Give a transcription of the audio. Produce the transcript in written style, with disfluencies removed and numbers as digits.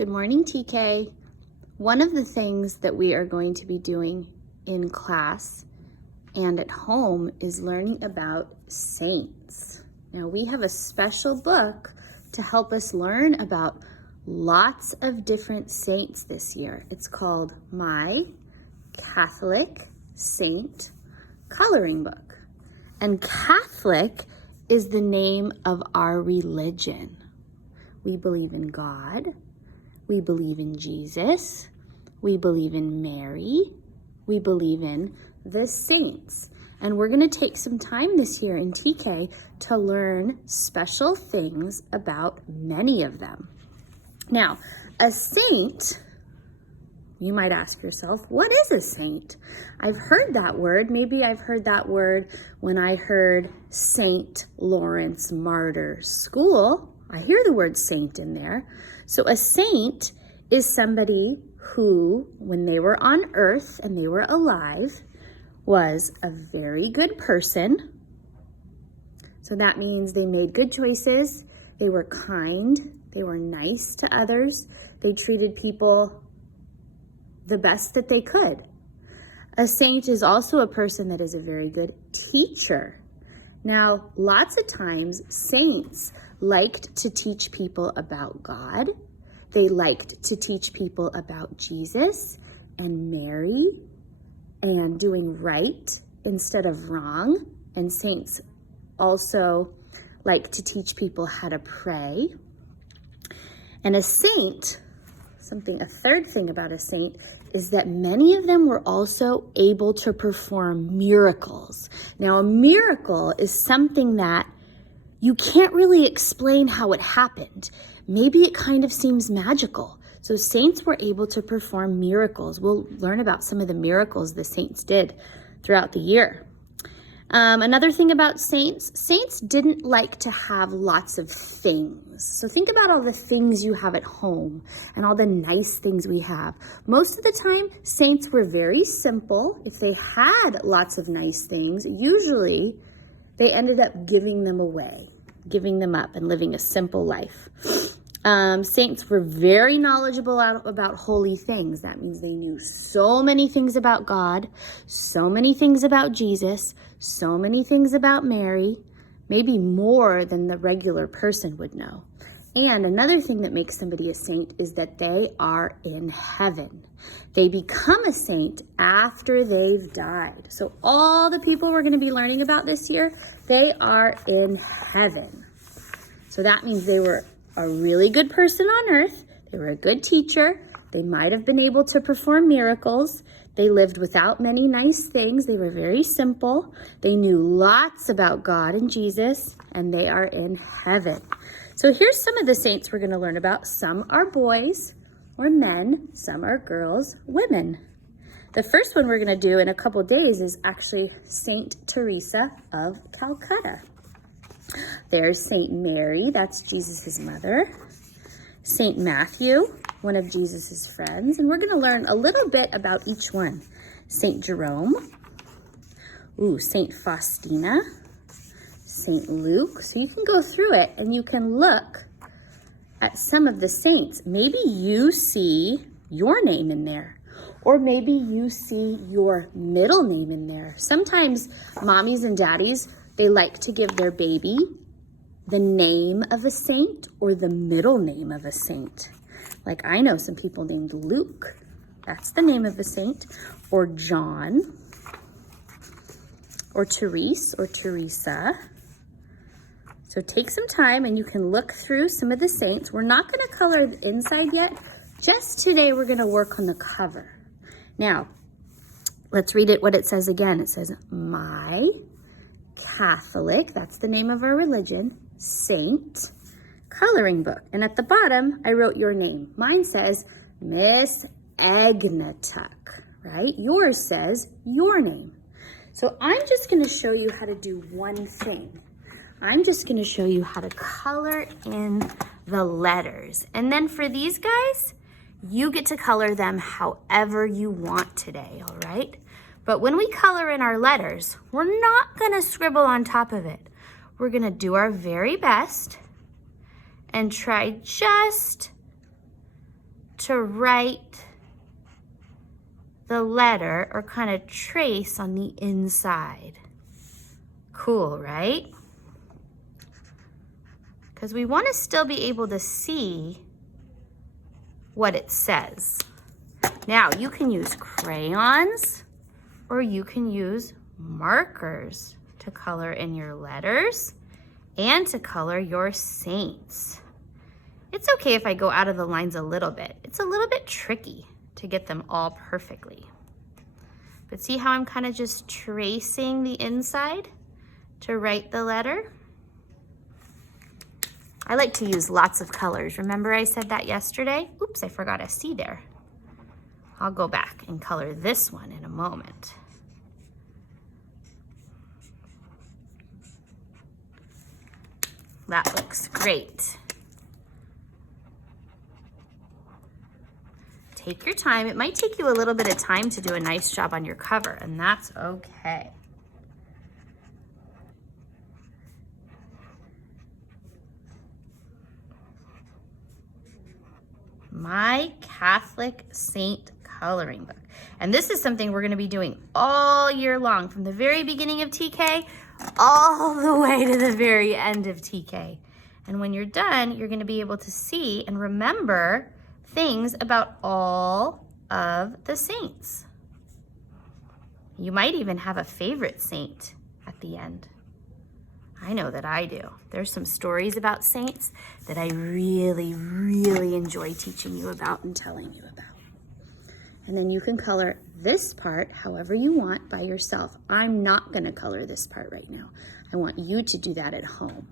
Good morning, TK. One of the things that we are going to be doing in class and at home is learning about saints. Now, we have a special book to help us learn about lots of different saints this year. It's called My Catholic Saint Coloring Book. And Catholic is the name of our religion. We believe in God. We believe in Jesus. We believe in Mary. We believe in the saints. And we're going to take some time this year in TK to learn special things about many of them. Now, a saint, you might ask yourself, what is a saint? I've heard that word. Maybe I've heard that word when I heard St. Lawrence Martyr School. I hear the word saint in there. So a saint is somebody who, when they were on earth and they were alive, was a very good person. So that means they made good choices. They were kind. They were nice to others. They treated people the best that they could. A saint is also a person that is a very good teacher. Now, lots of times, saints liked to teach people about God. They liked to teach people about Jesus and Mary and doing right instead of wrong. And saints also like to teach people how to pray. And a saint, a third thing about a saint is that many of them were also able to perform miracles. Now, a miracle is something that you can't really explain how it happened. Maybe it kind of seems magical. So saints were able to perform miracles. We'll learn about some of the miracles the saints did throughout the year. Another thing about saints didn't like to have lots of things. So think about all the things you have at home and all the nice things we have. Most of the time, saints were very simple. If they had lots of nice things, usually they ended up giving them away, giving them up and living a simple life. Saints were very knowledgeable about holy things. That means they knew so many things about God, so many things about Jesus, so many things about Mary, maybe more than the regular person would know. And another thing that makes somebody a saint is that they are in heaven. They become a saint after they've died. So all the people we're going to be learning about this year, they are in heaven. So that means they were a really good person on earth. They were a good teacher. They might have been able to perform miracles. They lived without many nice things. They were very simple. They knew lots about God and Jesus, and they are in heaven. So here's some of the saints we're going to learn about. Some are boys or men. Some are girls, women. The first one we're going to do in a couple days is actually Saint Teresa of Calcutta. There's Saint Mary, that's Jesus' mother. Saint Matthew, one of Jesus' friends. And we're going to learn a little bit about each one. Saint Jerome. Saint Faustina. Saint Luke. So you can go through it and you can look at some of the saints. Maybe you see your name in there. Or maybe you see your middle name in there. Sometimes mommies and daddies, they like to give their baby the name of a saint or the middle name of a saint. Like I know some people named Luke. That's the name of a saint. Or John. Or Therese or Teresa. So take some time and you can look through some of the saints. We're not going to color the inside yet. Just today we're going to work on the cover. Now, let's read it what it says again. It says, My Catholic, that's the name of our religion, Saint Coloring Book. And at the bottom, I wrote your name. Mine says Miss Agnatuck, right? Yours says your name. So I'm just going to show you how to do one thing. I'm just going to show you how to color in the letters. And then for these guys, you get to color them however you want today, all right? But when we color in our letters, we're not going to scribble on top of it. We're going to do our very best and try just to write the letter or kind of trace on the inside. Cool, right? Because we want to still be able to see what it says. Now, you can use crayons or you can use markers to color in your letters and to color your saints. It's okay if I go out of the lines a little bit. It's a little bit tricky to get them all perfectly. But see how I'm kind of just tracing the inside to write the letter? I like to use lots of colors. Remember I said that yesterday? Oops, I forgot a C there. I'll go back and color this one in a moment. That looks great. Take your time. It might take you a little bit of time to do a nice job on your cover, and that's okay. My Catholic Saint Coloring Book. And this is something we're going to be doing all year long, from the very beginning of TK all the way to the very end of TK. And when you're done, you're going to be able to see and remember things about all of the saints. You might even have a favorite saint at the end. I know that I do. There's some stories about saints that I really, really enjoy teaching you about and telling you about. And then you can color this part however you want by yourself. I'm not going to color this part right now. I want you to do that at home.